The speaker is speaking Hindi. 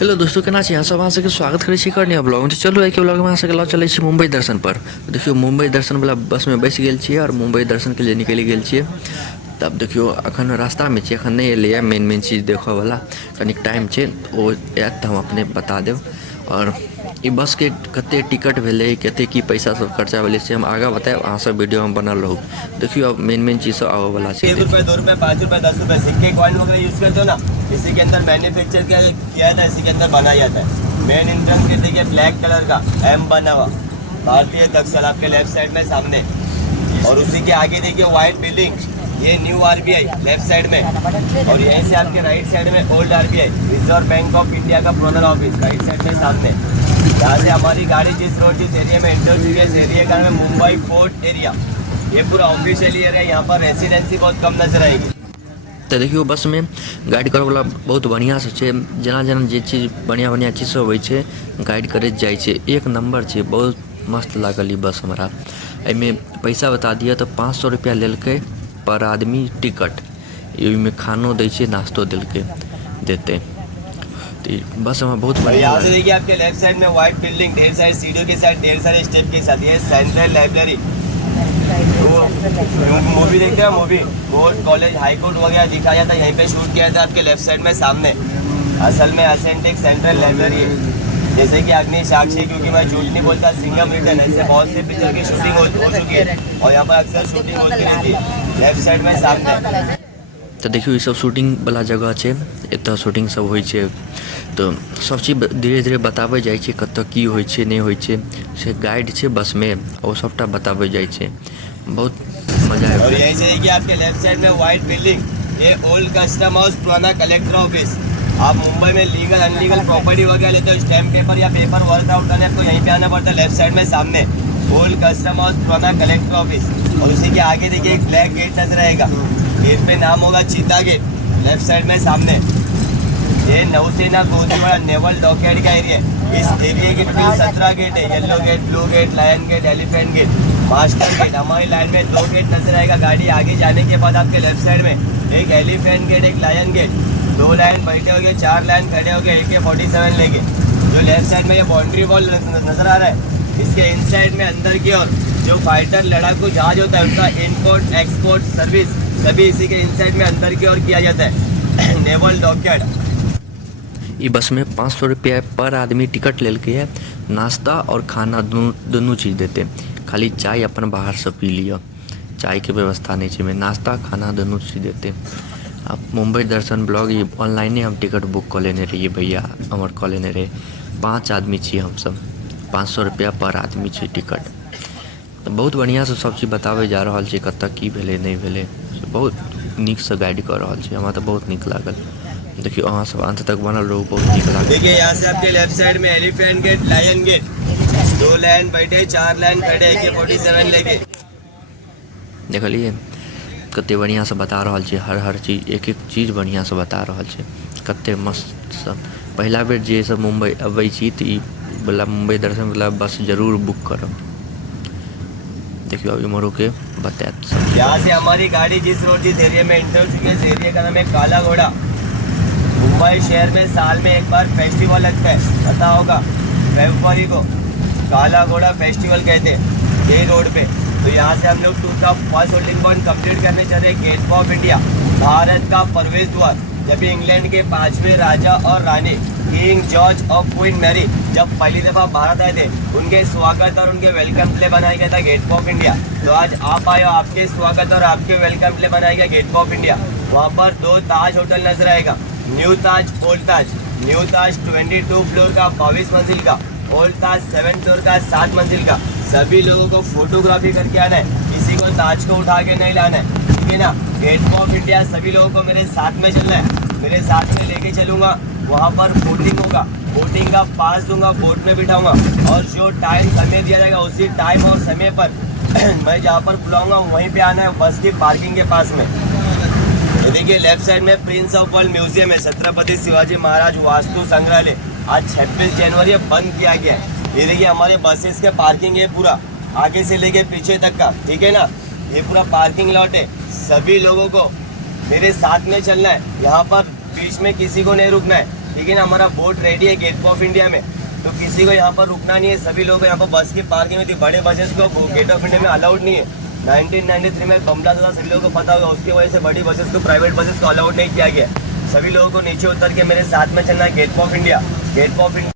हेलो दोस्तों, केना छी? अहाँ सब अहाँ सबके स्वागत करै छी करने ब्लॉग में। चलू आइ के ब्लॉग में अहाँ सबके लऽ चलै छी मुंबई दर्शन पर। देखियो मुंबई दर्शन वाला बस में बैस गेल छियै और मुंबई दर्शन के लिए निकलि गेल छियै। तब देखियो अखन रास्ता में छी, अखन नहीं एलैए मेन चीज देखऽ वाला, कनिक टाइम छै, ओ आयत तऽ हम अपने बता देब। और ई बस के कते टिकट भेलै, कते की पैसा सब खर्चा भेलै से हम आगाँ बताएब, अहाँ सब वीडियो में बनल रहू। देखियो अब मेन चीज सब आबऽ वाला छै। 1 रुपए 2 रुपए 5 रुपए 10 रुपए सिक्के कॉइन वगैरह यूज करते हो ना, इसी के अंदर मैन्युफैक्चर किया जाता है, इसी के अंदर बनाया जाता है। मेन इंट्रेंस के देखिए ब्लैक कलर का एम बना हुआ भारतीय दक्षल आपके लेफ्ट साइड में सामने, और उसी के आगे देखिए व्हाइट बिल्डिंग, ये न्यू आरबीआई लेफ्ट साइड में, और यहीं से आपके राइट साइड में old RBI reserve bank of India का प्रोनल ऑफिस राइट साइड में सामने। यहाँ से हमारी गाड़ी जिस एरिया में इंटर हुई है, इस एरिया का नाम है मुंबई फोर्ट एरिया। ये पूरा ऑफिशियल एरिया है, यहाँ पर रेसिडेंसी बहुत कम नजर आएगी। तो देखियो बस में गाइड करे वाला बहुत बढ़िया से छै, जना जना जे चीज बढ़िया चीज सब होइ छै गाइड करैत जाइ छै। एक नंबर छै, बहुत मस्त लागल ई बस हमरा। एहिमे पैसा बता दिया तो 500 रुपया लेलकै पर आदमी टिकट, में खानो दै छै, नाश्तो देलकै देते। तो बस हमें बहुत बढ़िया। यहाँ से देखिए आपके लेफ्ट साइड में व्हाइट बिल्डिंग, ढेर सारी सीढ़ियों के साथ, ढेर सारे स्टेप के साथ, ये सेंट्रल लाइब्रेरी। मूवी देखते हैं, movie court college high court वगैरह दिखाया जाता है, यहीं पे शूट किया था आपके लेफ्ट साइड में सामने। असल में असेंटिक सेंट्रल लाइब्रेरी है, जैसे कि अग्नि साक्षी, क्योंकि मैं झूठ नहीं बोलता, सिंघम रिटर्न, ऐसे बहुत से पिक्चर की शूटिंग हो चुकी है और यहाँ पर अक्सर शूटिंग होती रहती है। लेफ्ट साइड में सामने तो देखियो ये सब शूटिंग वाला जगह छै, एतऽ शूटिंग सब होइ छै। तो सब चीज धीरे धीरे बताबै जाइ छै, कतऽ की होइ छै नहीं होइ छै, से गाइड छै बस में, और सबटा बताबै जाइ छै, बहुत मजा आया। और यहीं से देखिए आपके लेफ्ट साइड में व्हाइट बिल्डिंग, ये ओल्ड कस्टम हाउस, पुराना कलेक्टर ऑफिस। आप मुंबई में लीगल अनलीगल प्रॉपर्टी वगैरह लेते हो, स्टैम्प पेपर या पेपर वर्क आउट करने, आपको यहीं पे आना पड़ता है। लेफ्ट साइड में सामने ओल्ड कस्टम हाउस, पुराना कलेक्टर ऑफिस, और उसी के आगे देखिए एक ब्लैक गेट नजर आएगा, गेट पे नाम होगा चीता गेट, लेफ्ट साइड में सामने। ये नौसेना कोजीवाड़ा नेवल डॉकयार्ड का एरिया है। इस एरिया के टोटल 17 गेट है, yellow gate, blue gate, lion gate, elephant gate, master gate. हमारी लाइन में 2 गेट नजर आएगा, गाड़ी आगे जाने के बाद आपके लेफ्ट साइड में एक एलिफेंट गेट, एक लायन गेट, 2 लाइन बैठे होंगे, 4 लाइन खड़े होंगे AK-47 लेके। जो लेफ्ट साइड में ये बाउंड्री वॉल नजर आ रहा है, इसके इनसाइड में अंदर की ओर जो फाइटर लड़ाकू जहाज होता है, उसका इम्पोर्ट एक्सपोर्ट सर्विस सभी इसी के इनसाइड में अंदर की ओर किया जाता है। Naval dockyard. ये बस में 500 रुपया पर आदमी टिकट लेके है, नाश्ता और खाना दोनों चीज़ देते। खाली चाय अपन बाहर से पी लिया, चाय के व्यवस्था नहीं चाहिए, नाश्ता खाना दोनों चीज़ देते। आप मुंबई दर्शन ब्लॉग ये ऑनलाइने हम टिकट बुक कर लेने रहिए भैया, हमारे कऽ लेने रहे। 5 आदमी छिए हम सब, 500 रुपया पर आदमी छै टिकट। तो बहुत बढ़िया से सब चीज बतावे जा रहा है, कतऽ की भेलै नहीं भेलै, बहुत नीक से गाइड कर रहा है, हमरा तो बहुत नीक लागल। देखियो अहाँ सब अंत तक बनल रहू, बहुत नीक लागल। देखिए यहाँ से आपके लेफ्ट साइड में elephant gate, lion gate, 2 line बैठे, 4 लाइन खड़े, AK-47 लेके। देखलिए कते बढ़िया से बता रहा है, हर चीज एक चीज बढ़िया से बता रहा है, कते मस्त सब। पहला बेर जे सब मुंबई अबै छी तऽ ई वाला मुंबई दर्शन वाला बस जरूर बुक करब। देखियो अभी मोरू के बताएत। यहाँ से हमारी गाड़ी जिस एरिया में इंटर चुकी है, इस एरिया का नाम है काला घोड़ा। मुंबई शहर में साल में एक बार फेस्टिवल लगता है, पता होगा, फरवरी को काला घोड़ा फेस्टिवल कहते हैं, ये रोड पे। तो यहाँ से हम लोग 2 होल्डिंग पॉइंट कंप्लीट करने चल रहे हैं। गेट ऑफ इंडिया, भारत का प्रवेश द्वार। जब इंग्लैंड के 5वें राजा और रानी किंग जॉर्ज और क्वीन मैरी जब पहली दफा भारत आए थे, उनके स्वागत और उनके वेलकम के लिए बनाया गया था गेट ऑफ इंडिया। तो आज आप आए हो, आपके स्वागत और आपके वेलकम के लिए बनाया गया गेट ऑफ इंडिया। वहाँ पर 2 ताज होटल नजर आएगा, न्यू ताज, ओल्ड ताज। न्यू ताज 22 फ्लोर का 22 मंजिल का, ओल्ड ताज 7 फ्लोर का 7 मंजिल का। सभी लोगों को फोटोग्राफी करके आना है, किसी को ताज को उठा के नहीं लाना है, ठीक है ना। गेट ऑफ इंडिया सभी लोगों को मेरे साथ में चलना है, मेरे साथ में लेके चलूंगा। वहाँ पर बोटिंग होगा, बोटिंग का पास दूंगा, बोट में बिठाऊंगा, और जो टाइम समय दिया जाएगा उसी टाइम और समय पर मैं जहाँ पर बुलाऊंगा वहीं पे आना है, बस की पार्किंग के पास में। देखिए लेफ्ट साइड में प्रिंस ऑफ वर्ल्ड म्यूजियम है, छत्रपति शिवाजी महाराज वास्तु संग्रहालय। आज 26 जनवरी बंद किया गया है। ये देखिए हमारे बसेस के पार्किंग है, पूरा आगे से लेके पीछे तक का, ठीक है ना। ये पूरा पार्किंग लॉट है, सभी लोगों को मेरे साथ में चलना है। यहाँ पर बीच में किसी को नहीं रुकना है। ठीक है ना। हमारा बोट रेडी है गेट ऑफ इंडिया में, तो किसी को यहाँ पर रुकना नहीं है। सभी लोग यहाँ पर बस की पार्किंग में थी, बड़े बसेस को गेट ऑफ इंडिया में अलाउड नहीं है। 1993 में बमला था, सभी लोगों को पता होगा, उसकी वजह से बड़ी बसेस को, प्राइवेट बसेस को अलाउड नहीं किया गया। सभी लोगों को नीचे उतर के मेरे साथ में चलना है gate of India. Gate of India